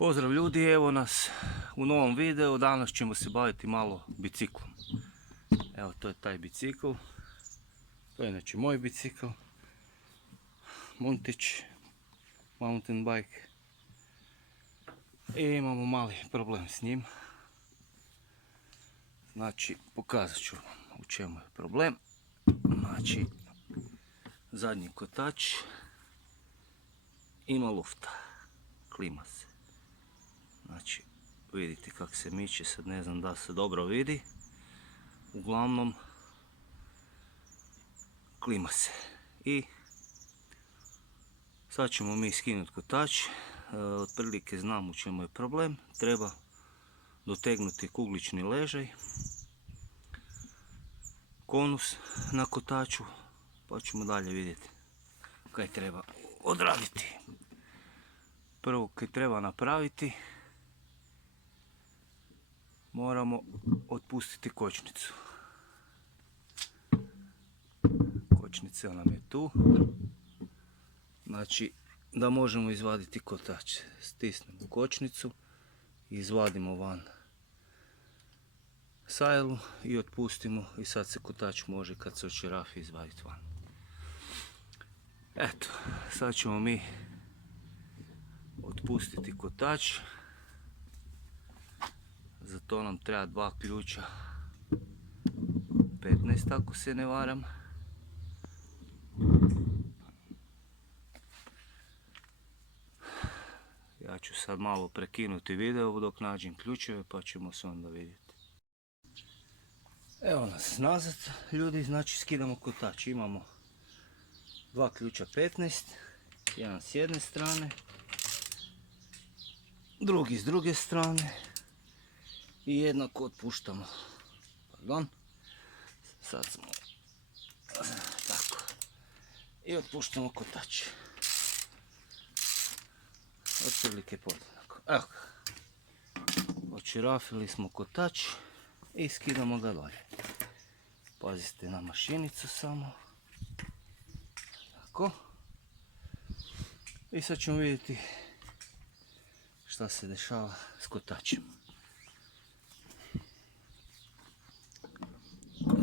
Pozdrav ljudi, evo nas u novom videu. Danas ćemo se baviti malo biciklom. Evo, to je taj bicikl. To je znači moj bicikl. Montić, mountain bike. I imamo mali problem s njim. Znači, pokazat ću vam u čemu je problem. Znači, zadnji kotač ima lufta, klima se. Znači, vidite kako se miče, sad ne znam da se dobro vidi. Uglavnom, klima se. I sad ćemo mi skinuti kotač. Otprilike znam u čemu je problem. Treba dotegnuti kuglični ležaj, konus na kotaču, pa ćemo dalje vidjeti kaj treba odraditi. Prvo kaj treba napraviti, moramo otpustiti kočnicu. Kočnica nam je tu. Znači, da možemo izvaditi kotač. Stisnemo kočnicu, izvadimo van sajlu i otpustimo i sad se kotač može kad se očerafi izvaditi van. Eto, sad ćemo mi otpustiti kotač. Za to nam treba 2 ključa 15 ako se ne varam. Ja ću sad malo prekinuti video dok nađem ključeve pa ćemo se onda vidjeti. Evo nas nazad ljudi, znači skidamo kotač. Imamo 2 ključa 15, jedan s jedne strane, drugi s druge strane i jednako otpuštamo. Pardon, sad smo tako i otpuštamo kotač. Otprilike podjednako. Evo ga. Očerafili smo kotač i skidamo ga dolje. Pazite na mašinicu samo. Tako. I sad ćemo vidjeti šta se dešava s kotačem.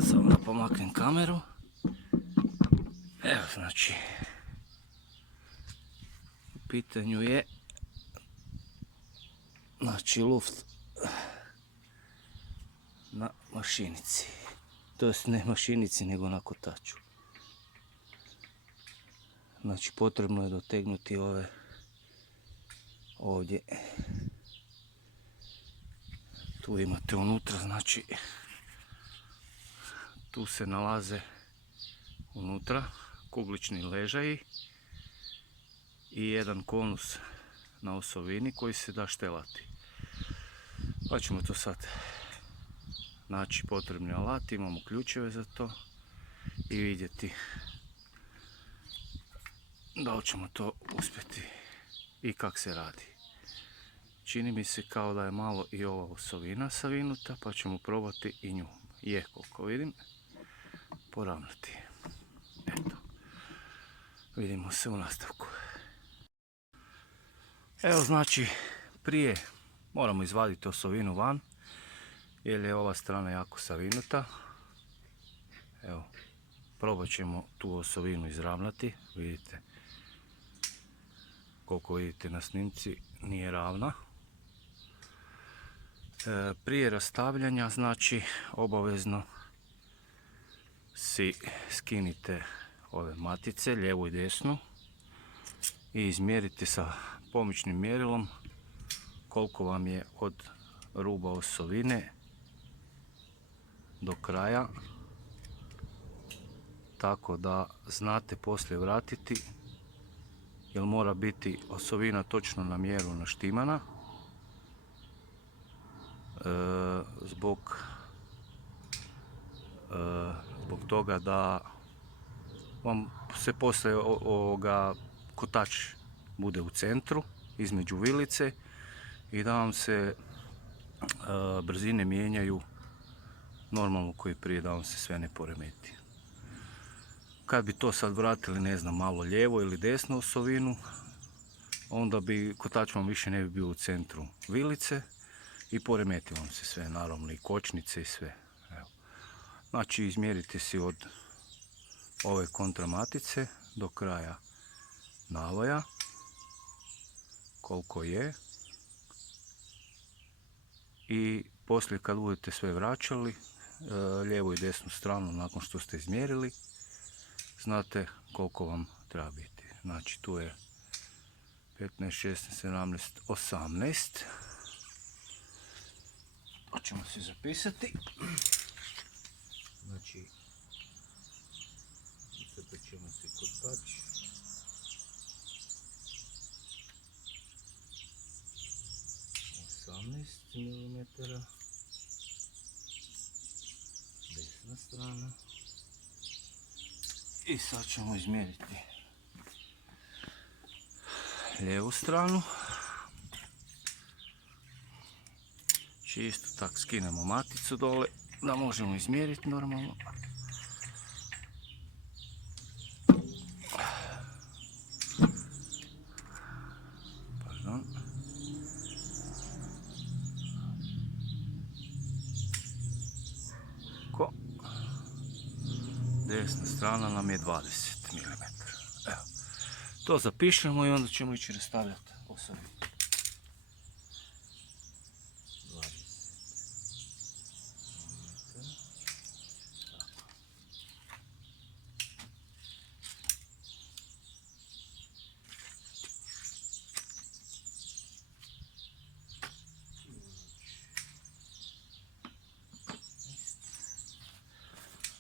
Samo da pomaknem kameru. Evo znači. U pitanju je znači luft na mašinici. To jest ne mašinici nego na kotaču. Znači potrebno je dotegnuti ove ovdje. Tu imate unutra, znači tu se nalaze unutra kuglični ležaji i jedan konus na osovini koji se da štelati. Pa ćemo to sad naći potrebni alat, imamo ključeve za to i vidjeti da li ćemo to uspjeti i kako se radi. Čini mi se kao da je malo i ova osovina savinuta, pa ćemo probati i nju. Je, koliko vidim, poravnati. Eto, vidimo se u nastavku. Evo znači, prije moramo izvaditi osovinu van, jer je ova strana jako savinuta. Evo, probat ćemo tu osovinu izravnati, vidite. Koliko vidite na snimci, nije ravna. Prije rastavljanja, znači, obavezno si skinite ove matice, lijevu i desnu, i izmjerite sa pomoćnim mjerilom koliko vam je od ruba osovine do kraja, tako da znate poslije vratiti, jer mora biti osovina točno na mjeru naštimana, zbog toga da vam se poslije kotač bude u centru između vilice i da vam se brzine mijenjaju normalno koji prije, da vam se sve ne poremeti. Kad bi to sad vratili, ne znam, malo lijevo ili desnu osovinu, onda bi kotač vam više ne bi bio u centru vilice i poremetilo vam se sve, naravno i kočnice i sve. Evo. Znači izmjerite si od ove kontramatice do kraja navoja koliko je i poslije kad budete sve vraćali lijevu i desnu stranu nakon što ste izmjerili, znate koliko vam treba biti. Znači tu je 15, 16, 17, 18. To ćemo se zapisati. Znači, ucrtat ćemo se kotač. Mm, desna strana. I sad ćemo izmjeriti lijevu stranu. Isto tako skinemo maticu dole da možemo izmjeriti normalno. Pardon. Desna strana nam je 20 mm. Evo. To zapišemo i onda ćemo ići rastavljati osovinu.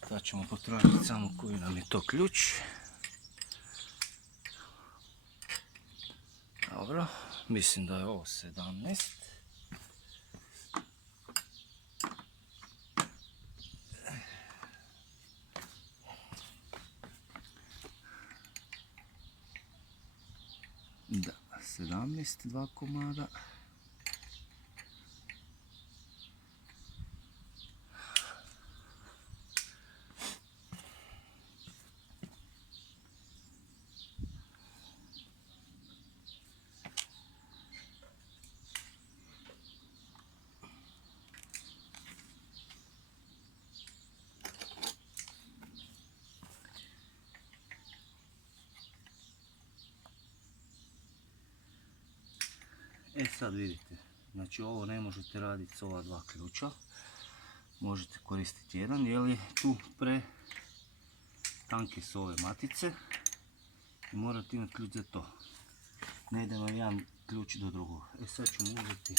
Sad ćemo potražiti samo koji nam je to ključ. Dobro, mislim da je ovo 17. Da, 17, dva komada. E sad vidite, znači ovo ne možete raditi s ova dva ključa, možete koristiti jedan jer je tu pre tanke su ove matice i morate imati ključ za to. Ne ide vam jedan ključ do drugog. E sad ćemo uzeti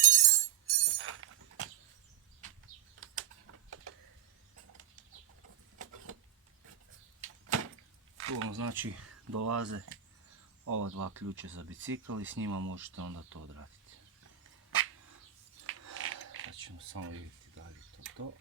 tu vam znači dolaze ova dva ključa za bicikl i s njima možete onda to odraditi. Sad ćemo samo vidjeti da li je to.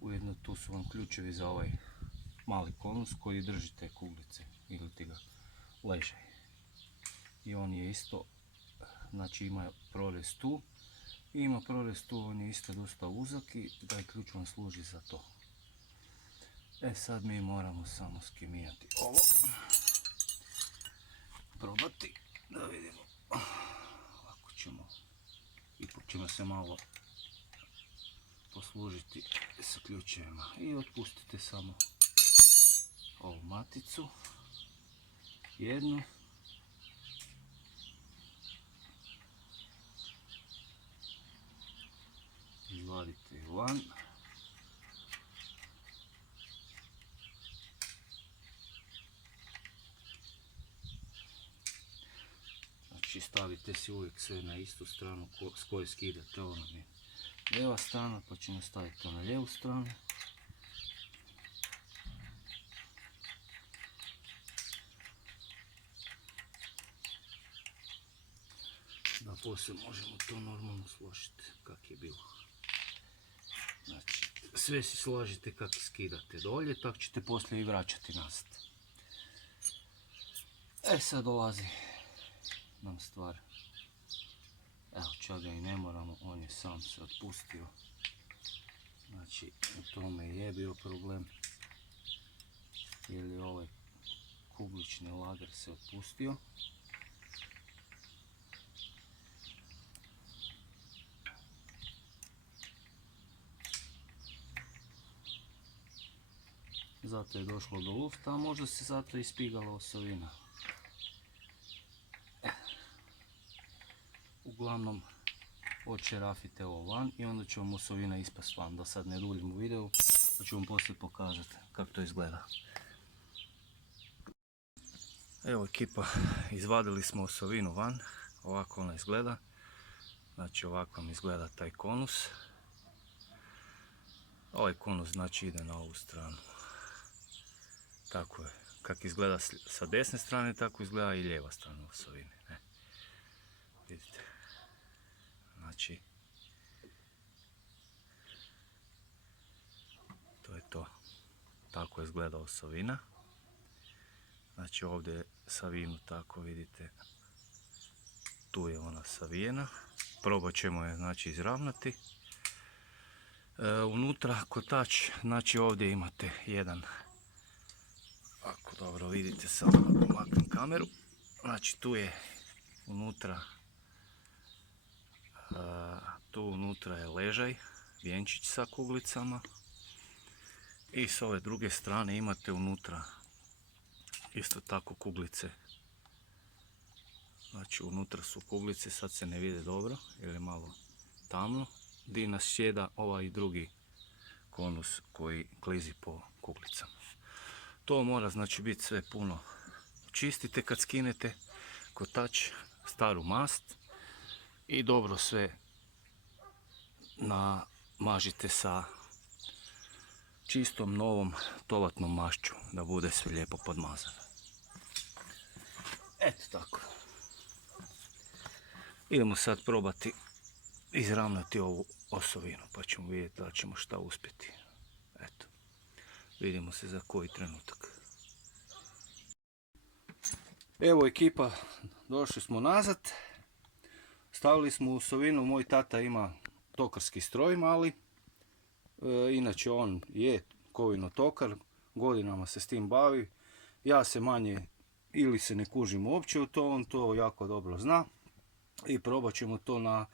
Ujedno tu su vam ključevi za ovaj mali konus koji drži te kuglice ili ti ga ležaj. I on je isto, znači ima prorez tu i ima prorez tu, on je isto dosta uzak i taj ključ vam služi za to. E sad mi moramo samo skemijati ovo. Probati da vidimo. Ovako ćemo, ipak ćemo se malo poslužiti sa ključevima i otpustite samo ovu maticu, jednu, izvadite ju van, znači stavite si uvijek sve na istu stranu s koje skidate. Ovo nam je lijeva strana, pa ćemo staviti to na lijevu stranu. Da poslije možemo to normalno složiti kak je bilo. sve si slažete kako skidate dolje, tako ćete poslije i vraćati nazad. Sad dolazi nam stvar. Evo, čak ga i ne moramo, on je sam se otpustio. Znači, u tome je bio problem. Jer je ovaj kuglični lager se otpustio. Zato je došlo do lufta, a možda se zato ispigala osovina. Uglavnom, odšerafite ovo van i onda će vam osovina ispast van. Da sad ne duljim u videu, pa ću vam poslije pokazati kako to izgleda. Evo ekipa, izvadili smo osovinu van, ovako ona izgleda. Znači ovako vam izgleda taj konus. Ovaj konus znači ide na ovu stranu. Tako je, kako izgleda sa desne strane, tako izgleda i lijeva strana osovine. Vidite. Znači, to je to. Tako izgleda osovina. Znači ovdje je savijenu tako, vidite. Tu je ona savijena. Probat ćemo je znači izravnati. Unutra kotač, znači ovdje imate jedan, ako dobro vidite, samo maknem kameru. Znači tu je unutra, tu unutra je ležaj, vjenčić sa kuglicama. I s ove druge strane imate unutra isto tako kuglice. Znači unutra su kuglice, sad se ne vide dobro jer je malo tamno. Gdje nas sjeda ovaj drugi konus koji klizi po kuglicama. To mora znači biti sve puno. Čistite kad skinete kotač, staru mast i dobro sve namažite sa čistom novom tovatnom mašću da bude sve lijepo podmazano. Eto tako. Idemo sad probati izravnati ovu osovinu pa ćemo vidjeti da ćemo šta uspjeti. Eto. Vidimo se za koji trenutak. Evo ekipa, došli smo nazad. Stavili smo osovinu, moj tata ima tokarski stroj mali. Inače on je kovino tokar, godinama se s tim bavi. Ja se manje ili se ne kužim uopće u to, on to jako dobro zna. I probat ćemo to na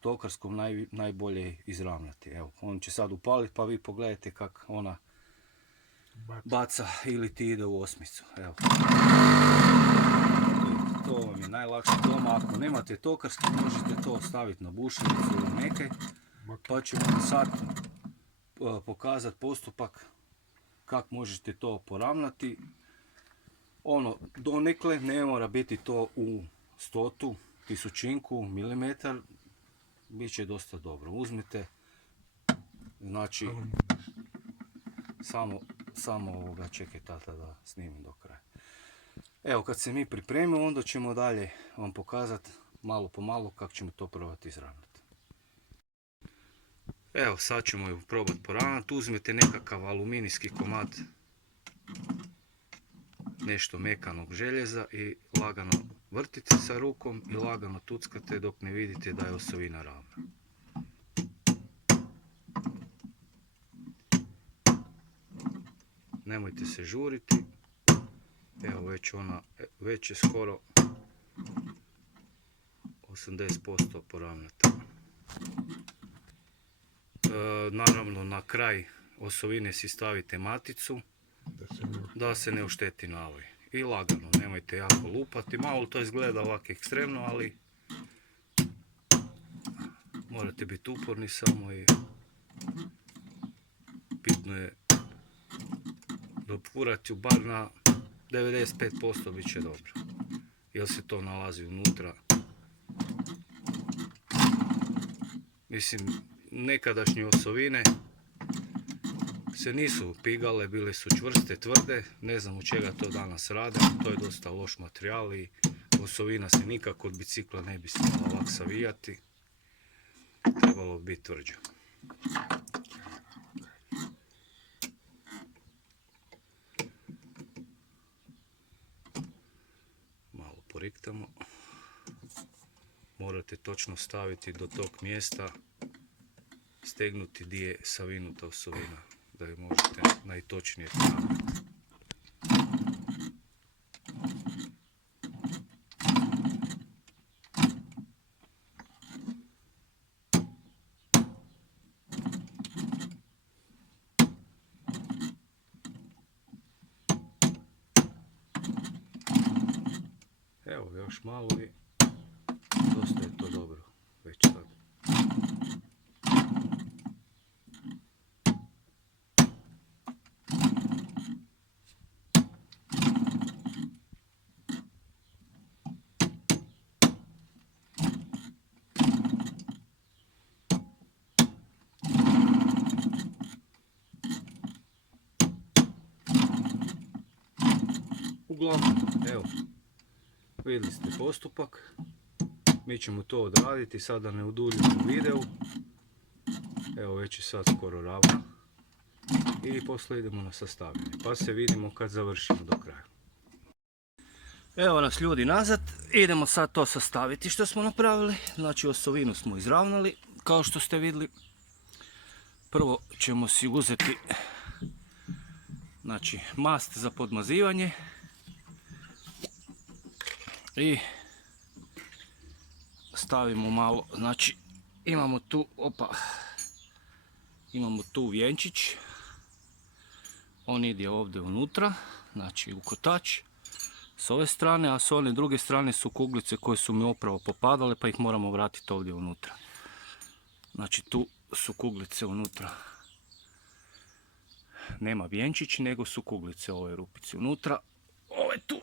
tokarskom najbolje izravnati. Evo, on će sad upaliti pa vi pogledajte kako ona baca ili ti ide u osmicu. Evo. To vam je najlakše doma. Ako nemate tokarski možete to staviti na bušenicu ili neke. Pa ćemo sad pokazati postupak kako možete to poravnati. Ono, donekle ne mora biti to u stotu, tisućinku, milimetar. Biće dosta dobro. Uzmite, znači, samo ovoga, čekaj tata da snimim do kraja. Evo, kad se mi pripremimo, onda ćemo dalje vam pokazati malo po malo kako ćemo to probati izravnati. Evo, sad ćemo ju probati poravnati. Uzmete nekakav aluminijski komad, nešto mekanog željeza i lagano vrtite sa rukom i lagano tuckate dok ne vidite da je osovina ravna. Nemojte se žuriti. Evo već je skoro 80% poravnata. Naravno na kraj osovine si stavite maticu da se ne ošteti navoj. I lagano, nemojte jako lupati. Malo to izgleda ovako ekstremno, ali morate biti uporni samo i bitno je dopurati ju bar na 95%, bit će dobro. Jer se to nalazi unutra. Mislim, nekadašnje osovine se nisu pigale, bile su čvrste, tvrde. Ne znam od čega to danas rade. To je dosta loš materijal i osovina se nikako od bicikla ne bi smjela ovako savijati. Trebalo bi biti tvrđa. riktamo. Morate točno staviti do tog mjesta, stegnuti gdje je savinuta osovina, da je možete najtočnije staviti. Evo još malo i dosta je to dobro već sad. Uglavnom, evo, vidjeli ste postupak. Mi ćemo to odraditi, sada ne uduljimo u videu. Evo, već je sad skoro ravno. I poslije idemo na sastavljanje, pa se vidimo kad završimo do kraja. Evo nas ljudi nazad, idemo sad to sastaviti što smo napravili. Znači osovinu smo izravnali, kao što ste vidjeli. Prvo ćemo si uzeti znači, mast za podmazivanje. I stavimo malo, znači imamo tu vjenčić, on ide ovdje unutra, znači u kotač s ove strane, a s one druge strane su kuglice koje su mi upravo popadale pa ih moramo vratiti ovdje unutra. Znači tu su kuglice unutra, nema vjenčić nego su kuglice u ovoj rupici unutra, ove tu.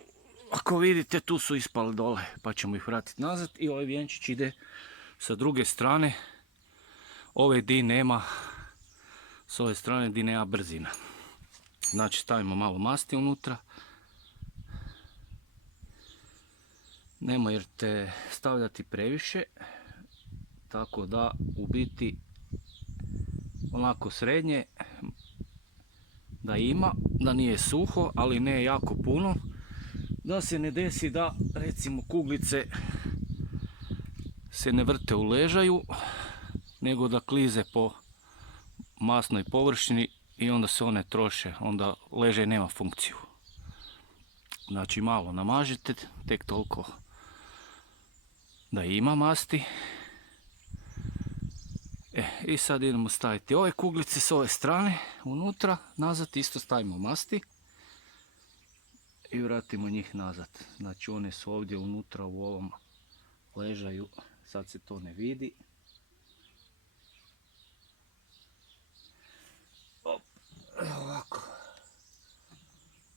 Ako vidite, tu su ispali dole, pa ćemo ih vratiti nazad i ovaj vjenčić ide sa druge strane, ove di nema, s ove strane di nema brzina. Znači stavimo malo masti unutra, nemojte stavljati previše, tako da u biti onako srednje, da ima, da nije suho, ali ne jako puno. Da se ne desi da recimo kuglice se ne vrte u ležaju, nego da klize po masnoj površini i onda se one troše, onda ležaj nema funkciju. Znači malo namažite, tek toliko da ima masti. I sad idemo staviti ove kuglice s ove strane unutra, nazad isto stavimo masti. I vratimo njih nazad. Znači one su ovdje unutra u ovom ležaju. Sad se to ne vidi. Ovako.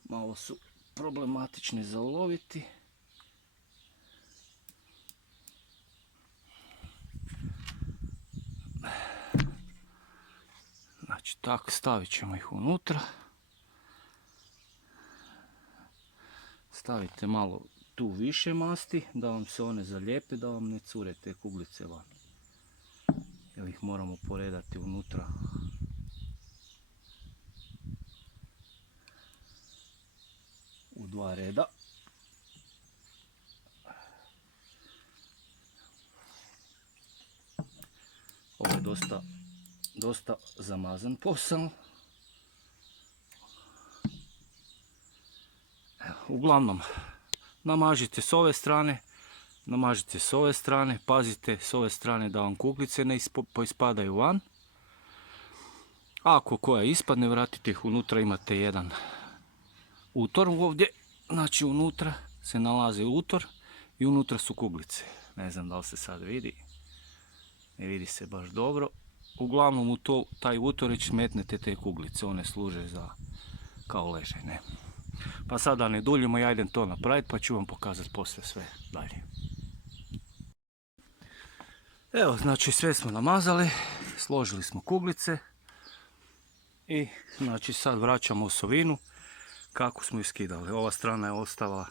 Malo su problematične za uloviti. Znači tako stavit ćemo ih unutra. Stavite malo tu više masti, da vam se one zalijepe, da vam ne cure te kuglice van. Jer ih moramo poredati unutra. U dva reda. Ovo je dosta zamazan posao. Uglavnom, namažite s ove strane, namažite s ove strane, pazite s ove strane da vam kuglice ne poispadaju van. Ako koja ispadne, vratite ih unutra, imate jedan utor ovdje, znači unutra se nalazi utor i unutra su kuglice. Ne znam da li se sad vidi, ne vidi se baš dobro. Uglavnom u taj utorić metnete te kuglice, one služe za kao ležaj, ne. Pa sada ne duljimo, ja idem to napraviti pa ću vam pokazati poslije sve dalje. Evo, znači sve smo namazali, složili smo kuglice i znači sad vraćamo osovinu kako smo ju skidali. Ova strana je ostala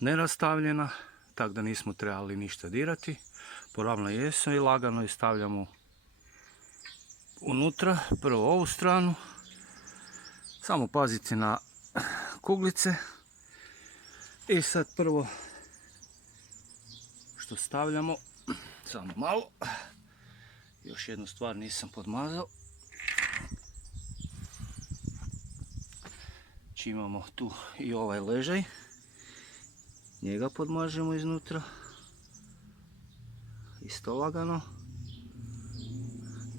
nerastavljena, tako da nismo trebali ništa dirati. Poravno jesu i lagano je stavljamo unutra, prvo ovu stranu. Samo pazite na kuglice I sad prvo što stavljamo, samo malo, još jednu stvar nisam podmazao. Znači imamo tu i ovaj ležaj, njega podmažemo iznutra, isto lagano,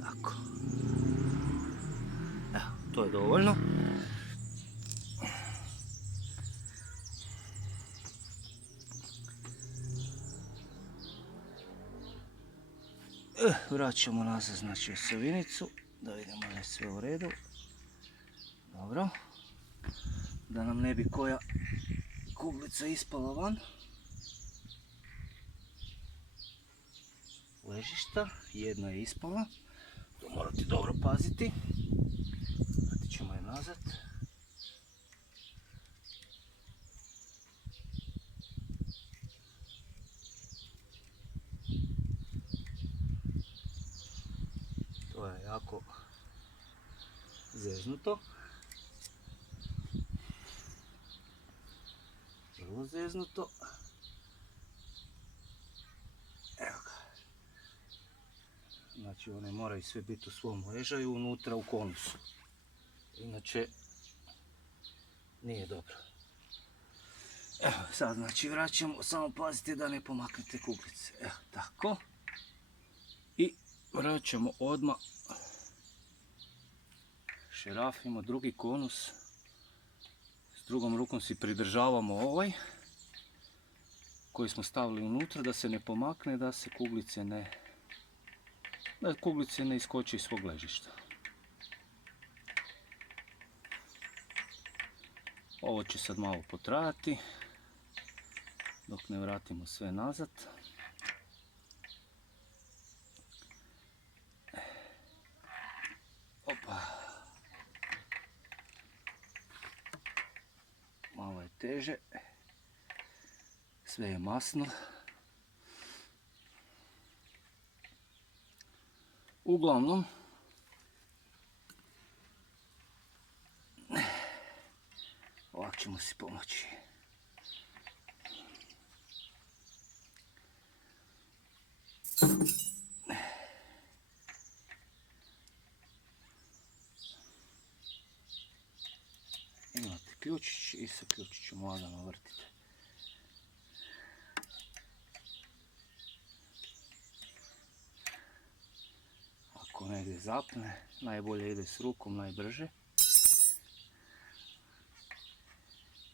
tako, evo, to je dovoljno. Vraćamo nazad, znači, osovinicu, da vidimo da je sve u redu. Dobro, da nam ne bi koja kuglica ispala van. Ležišta, jedna je ispala, to morate dobro paziti. Vratit ćemo je nazad. To je jako zeznuto. Vrlo zeznuto. Evo ga. Znači one moraju sve biti u svom ležaju unutra u konusu. Inače nije dobro. Evo sad znači vraćamo, samo pazite da ne pomaknete kuglice. Evo tako. I vraćamo odmah. Šerafimo drugi konus. S drugom rukom si pridržavamo ovaj koji smo stavili unutra da se ne pomakne, da se kuglice ne iskoče iz svog ležišta. Ovo će sad malo potrajati dok ne vratimo sve nazad. Opa. Malo je teže. Sve je masno. Uglavnom, ovako ćemo si pomoći. Imate ključić i sa ključićem lagano vrtite. Ako negdje zapne, najbolje ide s rukom, najbrže.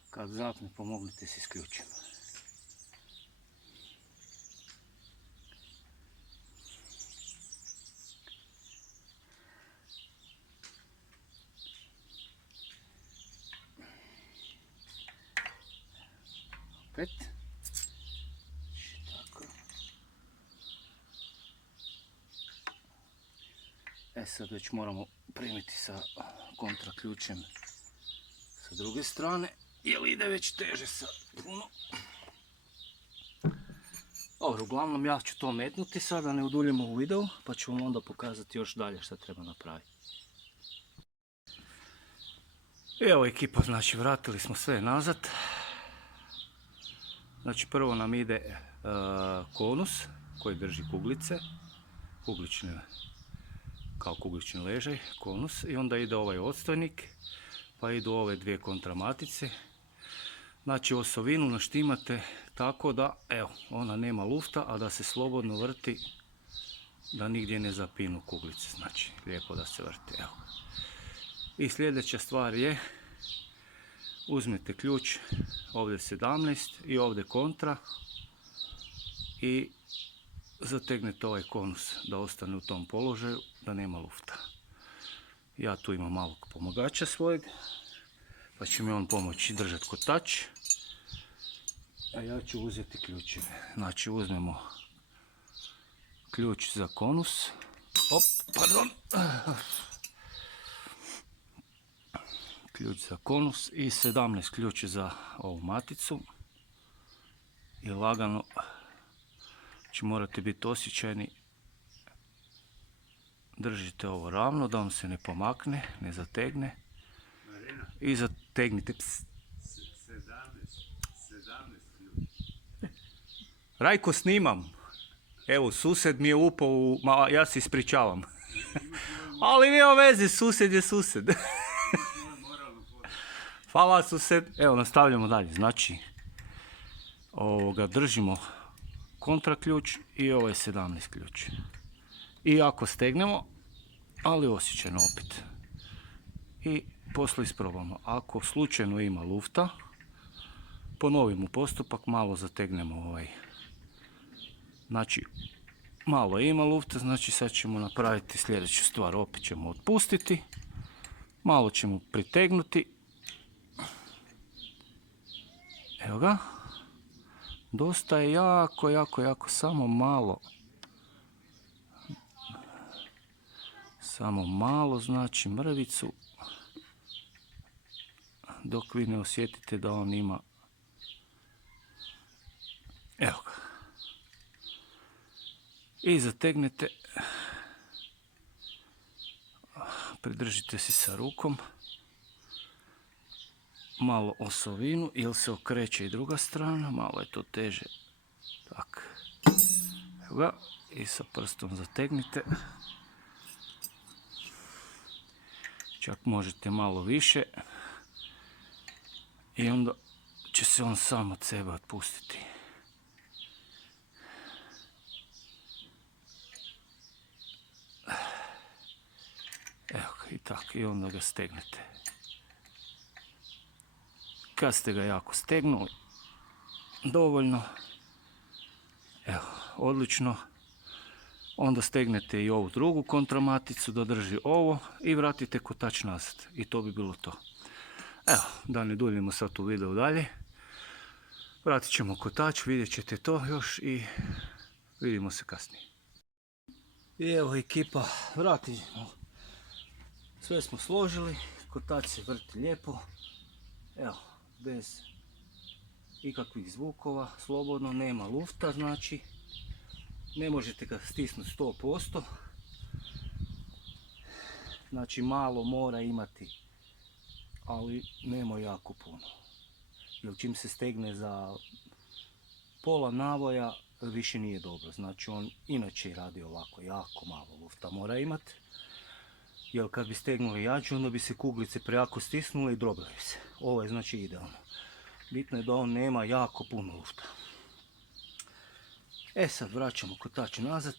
Kad zapne, pomognite si s ključem. Opet. Tako. Sad već moramo primiti sa kontra ključem sa druge strane, jer ide već teže sa puno. Dobro, uglavnom ja ću to metnuti sad da ne uduljimo u videu, pa ću vam onda pokazati još dalje šta treba napraviti. I evo ekipa, znači vratili smo sve nazad. Znači prvo nam ide konus koji drži kuglice, kao kuglični ležaj, konus, i onda ide ovaj odstojnik, pa idu ove dvije kontramatice. Znači osovinu naštimate tako da, evo, ona nema lufta, a da se slobodno vrti, da nigdje ne zapinu kuglice, znači lijepo da se vrti, evo. I sljedeća stvar je, uzmete ključ, ovdje 17 i ovdje kontra i zategnete ovaj konus da ostane u tom položaju, da nema lufta. Ja tu imam malog pomagača svojeg, pa će mi on pomoći držati kotač, a ja ću uzeti ključeve. Znači uzmemo ključ za konus, ključ za konus i 17 ključ za ovu maticu i lagano, znači morate biti osjećajni, držite ovo ravno da vam se ne pomakne, ne zategne i zategnite. 17 Rajko, snimam. Evo, sused mi je upao u... Ma, ja se ispričavam. Ali nema veze, sused je sused. Hvala, sused. Evo, nastavljamo dalje. Znači, držimo kontra ključ i ovaj 17 ključ. I ako stegnemo, ali osjećajno opet. I poslije isprobamo. Ako slučajno ima lufta, ponovimo postupak, malo zategnemo ovaj. Znači, malo ima lufta, znači sad ćemo napraviti sljedeću stvar. Opet ćemo otpustiti, malo ćemo pritegnuti. Evo ga. Dosta je jako, samo malo. Samo malo, znači mrvicu. Dok vi ne osjetite da on ima. Evo ga. I zategnete. Pridržite se sa rukom. Malo osovinu, ili se okreće i druga strana, malo je to teže. Tak. Evo ga. I sa prstom zategnite. Čak možete malo više. I onda će se on sam od sebe otpustiti. Evo ga, i tako, i onda ga stegnete. Kad ste ga jako stegnuli, dovoljno, evo, odlično, onda stegnete i ovu drugu kontramaticu da drži ovo i vratite kotač nazad. I to bi bilo to. Evo, da ne duljimo sad u videu dalje. Vratit ćemo kotač, vidjet ćete to još i vidimo se kasnije. I evo ekipa, vratimo. Sve smo složili, kotač se vrti lijepo. Evo, bez ikakvih zvukova, slobodno, nema lufta, znači ne možete ga stisnuti 100%. Znači malo mora imati, ali nema jako puno. Jer čim se stegne za pola navoja, više nije dobro. Znači on inače radi ovako, jako malo lufta mora imati. Jer kad bi stegnuli jače, onda bi se kuglice prejako stisnule i drobile se. Ovo je znači idealno. Bitno je da on nema jako puno lufta. E sad vraćamo kotač nazad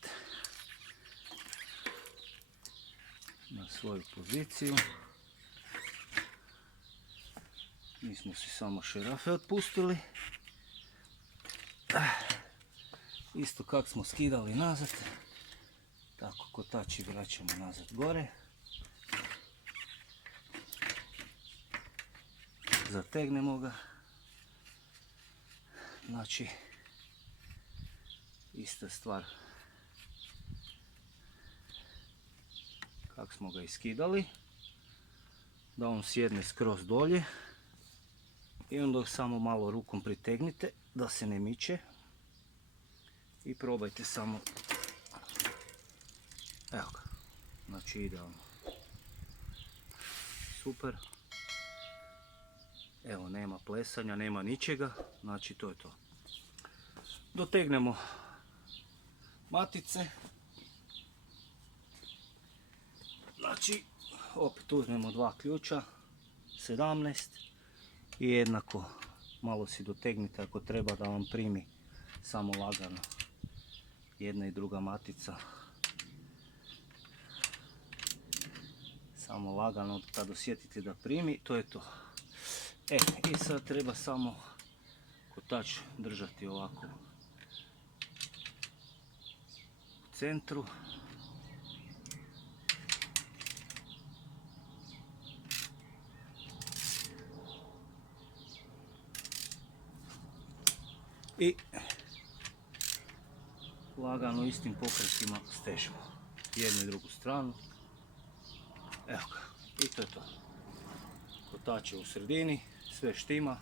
na svoju poziciju. Mi smo si samo šerafe otpustili. Isto kako smo skidali nazad, tako kotač vraćamo nazad gore. Zategnemo ga. Znači, ista stvar kako smo ga iskidali, da on sjedne skroz dolje i onda samo malo rukom pritegnite da se ne miče i probajte samo. Evo ga, znači idealno, super. Evo, nema plesanja, nema ničega, znači to je to. Dotegnemo matice. Znači, opet uzmemo dva ključa, 17 i jednako malo si dotegnite ako treba da vam primi, samo lagano, jedna i druga matica. Samo lagano kad osjetite da primi, to je to. I sad treba samo kotač držati ovako u centru. I lagano istim pokretima stežemo jednu i drugu stranu. Evo ga, i to je to. Kotač je u sredini, sve štima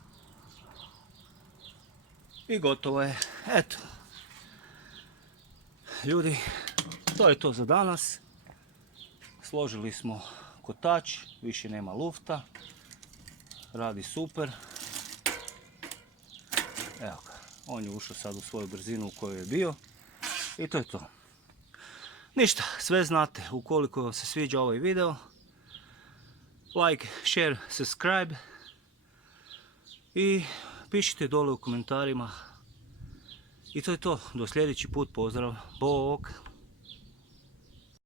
i gotovo je. Eto, ljudi, to je to za danas. Složili smo kotač, više nema lufta, radi super. Evo ga, On je ušao sad u svoju brzinu u kojoj je bio. I to je to. Ništa, sve znate. Ukoliko se sviđa ovaj video, like, share, subscribe. I pišite dole u komentarima. I to je to. Do sljedeći put. Pozdrav. Bog.